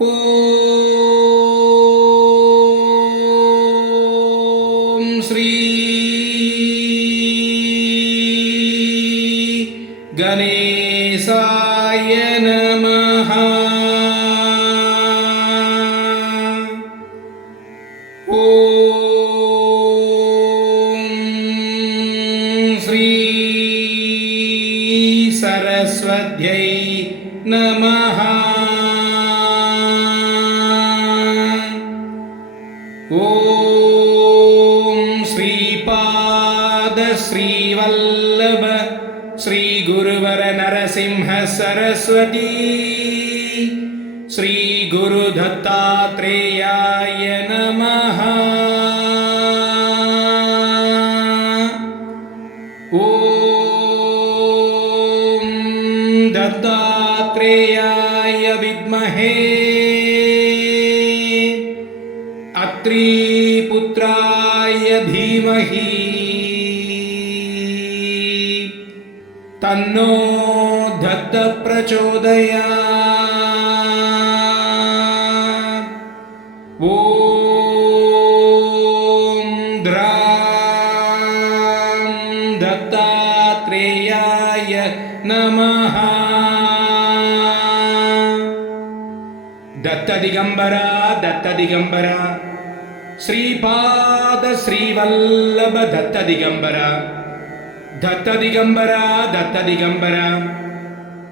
ஓம் ஸ்ரீ கணேசாய நமஹ. ஓம் ஸ்ரீ சரஸ்வத்யை நமஹ. ஓம் ஸ்ரீபாத ஸ்ரீவல்லப ஸ்ரீ குருவர நரசிம்ஹ சரஸ்வதி ஸ்ரீ குரு தத்தாத்ரேயாய நமஹ. ஓம் தத்தாத்ரேயாய வித்மஹே அத்ரி புத்ராய தீமஹி தன்னோ தத்த பிரச்சோதயாத். ஓம் த்ராம் தத்தாத்ரேயாய நமஹ. दत्त दिगंबरा श्रीपाद श्रीवल्लभ दत्त दिगंबरा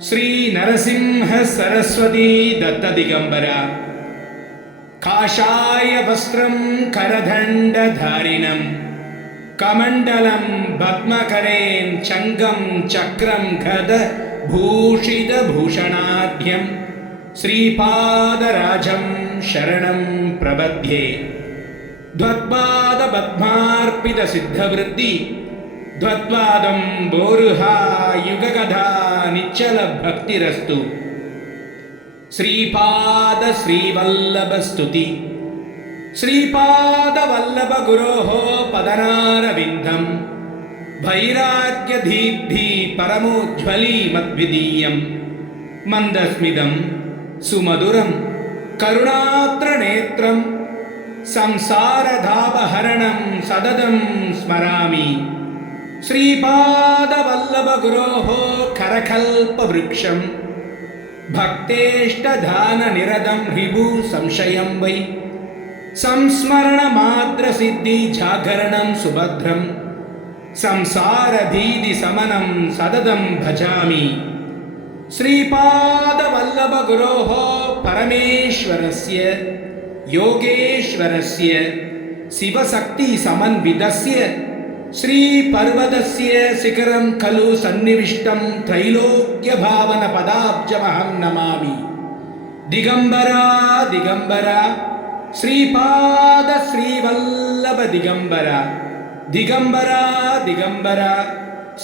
श्री नरसिंह सरस्वती दत्त दिगंबरा काषाय वस्त्रं करदण्डधारिणं कमण्डलं पद्मकरें चङ्गं चक्रं गद भूषितभूषणाढ्यं श्रीपादराजं शरणं प्रपद्ये. द्वत्पादपद्मार्पितसिद्धवृद्धि द्वत्पादं बोरुहा युगगधा निश्चलभक्तिरस्तु. श्रीपाद श्रीवल्लभस्तुति श्रीपादवल्लभ गुरोः पदनारविन्दं वैराग्यदीप्ति परमोज्ज्वली मद्विदीयं मन्दस्मितं सुमधुरं करुणात्रनेत्रं संसारदापहरणं सततं स्मरामि. श्रीपादवल्लभगुरोः करकल्पवृक्षं भक्तेष्टदाननिरतं ह्रिभु संशयं वै संस्मरणमात्रसिद्धि जागरणं सुभद्रं संसारधीदिशमनं सततं भजामि. श्रीपादवल्लभगुरोः परमेश्वरस्य योगेश्वरस्य शिवशक्तिसमन्वितस्य श्रीपर्वतस्य शिखरं खलु सन्निविष्टं त्रैलोक्यभावनपदाब्जमहं नमामि. दिगंबरा दिगंबरा श्रीपाद श्रीवल्लभ दिगंबरा दिगंबरा दिगंबरा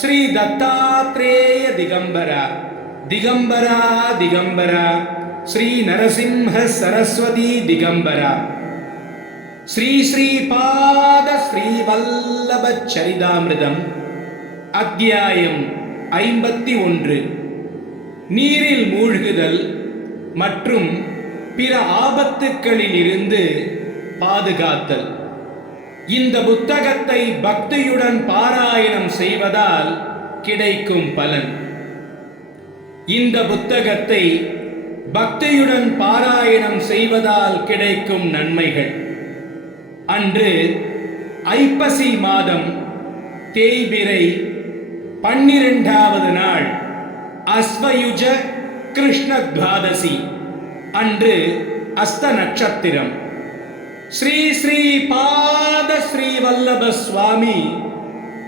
श्री दत्तात्रेय दिगंबरा दिगंबरा दिगंबरा श्री नरसिंह सरस्वती दिगंबरा. श्री श्रीपाद श्रीवल्लभ चरितामिर्दम् अध्यायम 51 நீரில் மூழ்குதல் மற்றும் பிற ஆபத்துக்களில் இருந்து பாதுகாத்தல். இந்த புத்தகத்தை பக்தியுடன் பாராயணம் செய்வதால் கிடைக்கும் பலன். இந்த புத்தகத்தை பக்தியுடன் பாராயணம் செய்வதால் கிடைக்கும் நன்மைகள். அன்று ஐப்பசி மாதம் தேய்பிறை 12வது நாள் அஸ்வயுஜ கிருஷ்ண துவாதசி அன்று அஸ்த நட்சத்திரம். ஸ்ரீ ஸ்ரீபாத ஸ்ரீவல்லப சுவாமி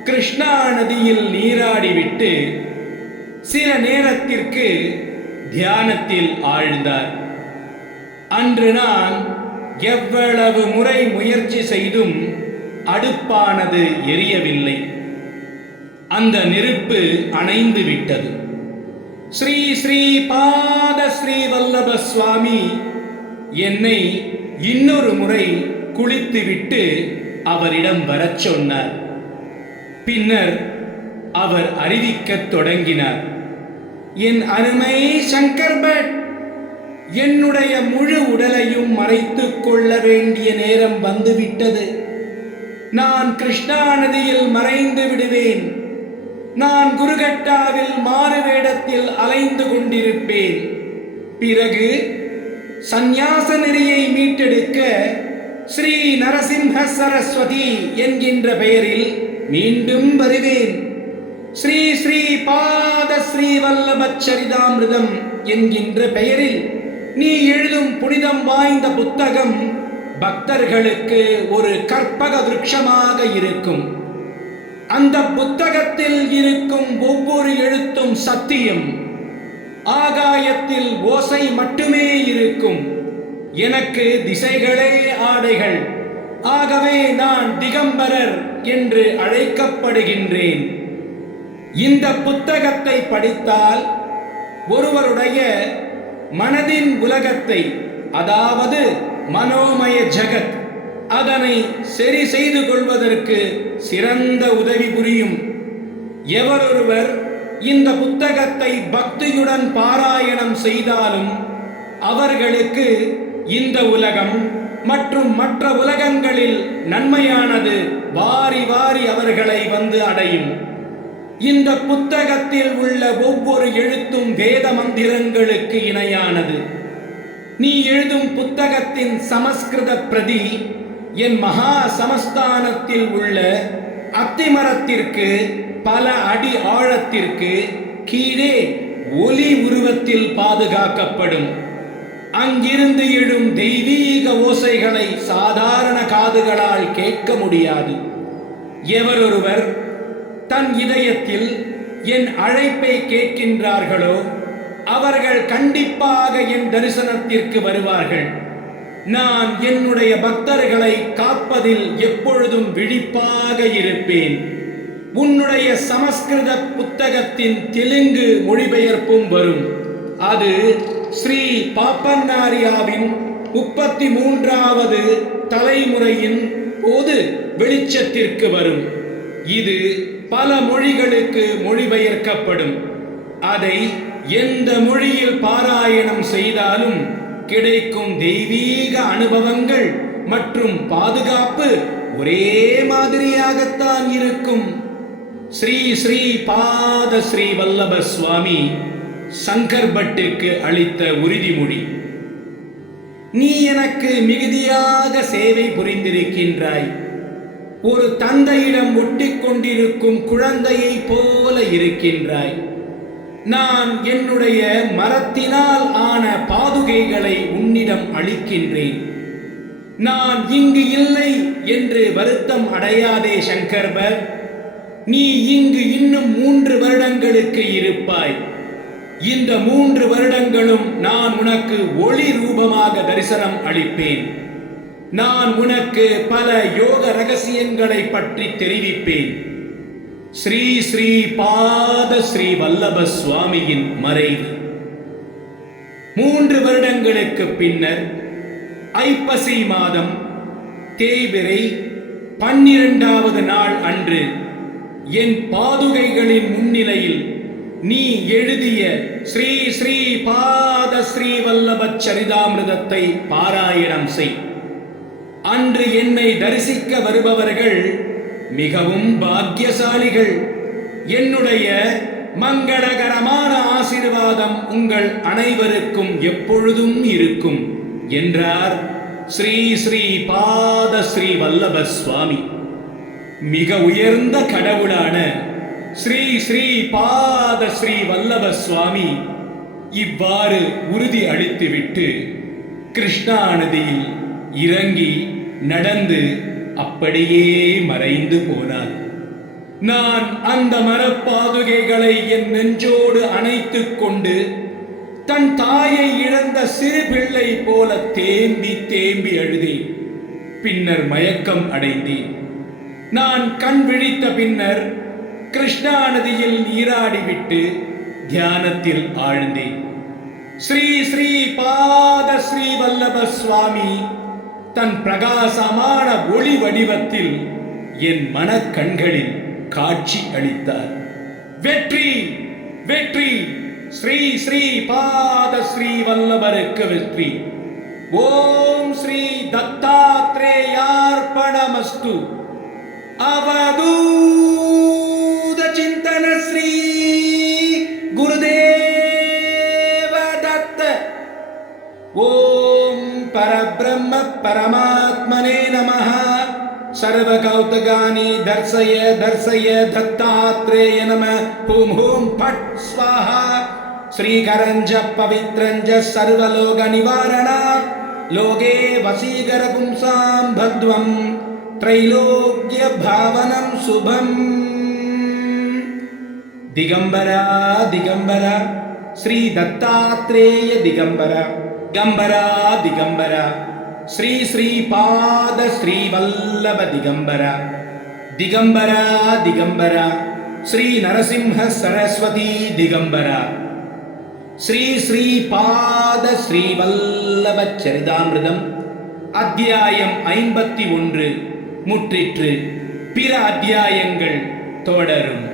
கிருஷ்ணா நதியில் நீராடிவிட்டு சில நேரத்திற்கு தியானத்தில் ஆழ்ந்தார். அன்று நான் எவ்வளவு முறை முயற்சி செய்தும் அடுப்பானது எரியவில்லை. அந்த நெருப்பு அணைந்து விட்டது. ஸ்ரீ ஸ்ரீபாத ஸ்ரீவல்லப சுவாமி என்னை இன்னொரு முறை குளித்துவிட்டு அவரிடம் வரச் சொன்னார். பின்னர் அவர் அறிவிக்கத் தொடங்கினார். என் அருமை சங்கர் பட், என்னுடைய முழு உடலையும் மறைத்துக் கொள்ள வேண்டிய நேரம் வந்துவிட்டது. நான் கிருஷ்ணா நதியில் மறைந்து விடுவேன். நான் குருகட்டாவில் மாறு வேடத்தில் அலைந்து கொண்டிருப்பேன். பிறகு சந்நியாச நெறியை மீட்டெடுக்க ஸ்ரீ நரசிம்ஹ சரஸ்வதி என்கின்ற பெயரில் மீண்டும் வருவேன். ஸ்ரீ ஸ்ரீ பாத ஸ்ரீ வல்லபச்சரிதாமிருதம் என்கின்ற பெயரில் நீ எழுதும் புனிதம் வாய்ந்த புத்தகம் பக்தர்களுக்கு ஒரு கற்பக விருட்சமாக இருக்கும். அந்த புத்தகத்தில் இருக்கும் ஒவ்வொரு எழுத்தும் சத்தியம். ஆகாயத்தில் ஓசை மட்டுமே இருக்கும். எனக்கு திசைகளே ஆடைகள். ஆகவே நான் திகம்பரர் என்று அழைக்கப்படுகின்றேன். இந்த புத்தகத்தை படித்தால் ஒருவருடைய மனதின் உலகத்தை, அதாவது மனோமய ஜகத், அதனை சரி செய்து கொள்வதற்கு சிறந்த உதவி புரியும். எவரொருவர் இந்த புத்தகத்தை பக்தியுடன் பாராயணம் செய்தாலும் அவர்களுக்கு இந்த உலகம் மற்றும் மற்ற உலகங்களில் நன்மையானது வாரி வாரி அவர்களை வந்து அடையும். இந்த புத்தகத்தில் உள்ள ஒவ்வொரு எழுத்தும் வேத மந்திரங்களுக்கு இணையானது. நீ எழுதும் புத்தகத்தின் சமஸ்கிருத பிரதி என் மகா சமஸ்தானத்தில் உள்ள அத்திமரத்திற்கு பல அடி ஆழத்திற்கு கீழே ஒலி உருவத்தில் பாதுகாக்கப்படும். அங்கிருந்து எழும் தெய்வீக ஓசைகளை சாதாரண காதுகளால் கேட்க முடியாது. எவரொருவர் தன் இதயத்தில் என் அழைப்பை கேட்கின்றார்களோ அவர்கள் கண்டிப்பாக என் தரிசனத்திற்கு வருவார்கள். நான் என்னுடைய பக்தர்களை காப்பதில் எப்பொழுதும் விழிப்பாக இருப்பேன். உன்னுடைய சமஸ்கிருத புத்தகத்தின் தெலுங்கு மொழிபெயர்ப்பும் வரும். அது ஸ்ரீ பாப்பன்னாரியாவின் 33வது தலைமுறையின் போது வெளிச்சத்திற்கு வரும். இது பல மொழிகளுக்கு மொழிபெயர்க்கப்படும். அதை எந்த மொழியில் பாராயணம் செய்தாலும் கிடைக்கும் தெய்வீக அனுபவங்கள் மற்றும் பாதுகாப்பு ஒரே மாதிரியாகத்தான் இருக்கும். ஸ்ரீ ஸ்ரீ பாத ஸ்ரீ வல்லப சுவாமி சங்கர் பட்டிற்கு அளித்த உறுதிமொழி. நீ எனக்கு மிகுதியாக சேவை புரிந்திருக்கின்றாய். ஒரு தந்தையிடம் ஒட்டிக்கொண்டிருக்கும் குழந்தையை போல இருக்கின்றாய். நான் என்னுடைய மரத்தினால் ஆன பாதுகைகளை உன்னிடம் அளிக்கின்றேன். நான் இங்கு இல்லை என்று வருத்தம் அடையாதே சங்கர்பர். நீ இங்கு இன்னும் 3 வருடங்களுக்கு இருப்பாய். இந்த 3 வருடங்களும் நான் உனக்கு ஒளி ரூபமாக தரிசனம் அளிப்பேன். நான் உனக்கு பல யோக ரகசியங்களை பற்றி தெரிவிப்பேன். ஸ்ரீ ஸ்ரீ பாத ஸ்ரீ வல்லப சுவாமியின் மறைவு. 3 வருடங்களுக்கு பின்னர் ஐப்பசி மாதம் தேய்பிறை 12வது நாள் அன்று என் பாதுகைகளின் முன்னிலையில் நீ எழுதிய ஸ்ரீ ஸ்ரீ பாத ஸ்ரீ வல்லப சரிதாமிருதத்தை பாராயணம் செய். அன்று என்னை தரிசிக்க வருபவர்கள் மிகவும் பாக்கியசாலிகள். என்னுடைய மங்களகரமான ஆசீர்வாதம் உங்கள் அனைவருக்கும் எப்பொழுதும் இருக்கும் என்றார் ஸ்ரீ ஸ்ரீ பாத ஸ்ரீ வல்லப சுவாமி. மிக உயர்ந்த கடவுளான ஸ்ரீ ஸ்ரீ பாத ஸ்ரீ வல்லப சுவாமி இவ்வாறு உறுதி அளித்துவிட்டு கிருஷ்ணா நதியில் இறங்கி நடந்து அப்படியே மறைந்து போனார். நான் அந்த மரப்பாதுகைகளை என் நெஞ்சோடு அணைத்துக் கொண்டு தன் தாயை இழந்த சிறு பிள்ளை போல தேம்பி தேம்பி அழுதேன். பின்னர் மயக்கம் அடைந்தேன். நான் கண் விழித்த பின்னர் கிருஷ்ணா நதியில் நீராடிவிட்டு தியானத்தில் ஆழ்ந்தேன். ஸ்ரீ ஸ்ரீ பாத ஸ்ரீ வல்லப சுவாமி தன் பிரகாசமான ஒளி வடிவத்தில் என் மனக்கண்களில் காட்சி அளித்தார். வெற்றி வெற்றி ஸ்ரீ ஸ்ரீ பாத ஸ்ரீ வல்லபருக்கு வெற்றி. ஓம் ஸ்ரீ தத்தாத்ரேயார்ப்பணமஸ்து. அவதூத சிந்தன ஸ்ரீ குருதேவ தத்த. ஓம் பரபிரம்ம பரமாத்மனே நமः. सर्वकौतुकानि दर्शय दर्शय दत्तात्रेय नमः. हुम हुम फट स्वाहा. श्रीकरञ्च पवित्रञ्च सर्वलोकनिवारणा. लोके वशीकर पुंसां भद्वं त्रैलोक्य भावनं शुभम्. दिगंबरा दिगंबरा श्री दत्तात्रेय दिगंबरा. दिगंबरा दिगंबरा श्री श्री पाद श्री वल्लभ दिगंबरा. दिगंबरा दिगंबरा श्री नरसिंह सरस्वती दिगंबरा. श्री श्री पाद श्री वल्लभ चरितामृतम அத்தியாயம் 51 முற்றிற்று. பிற அத்தியாயங்கள் தொடரும்.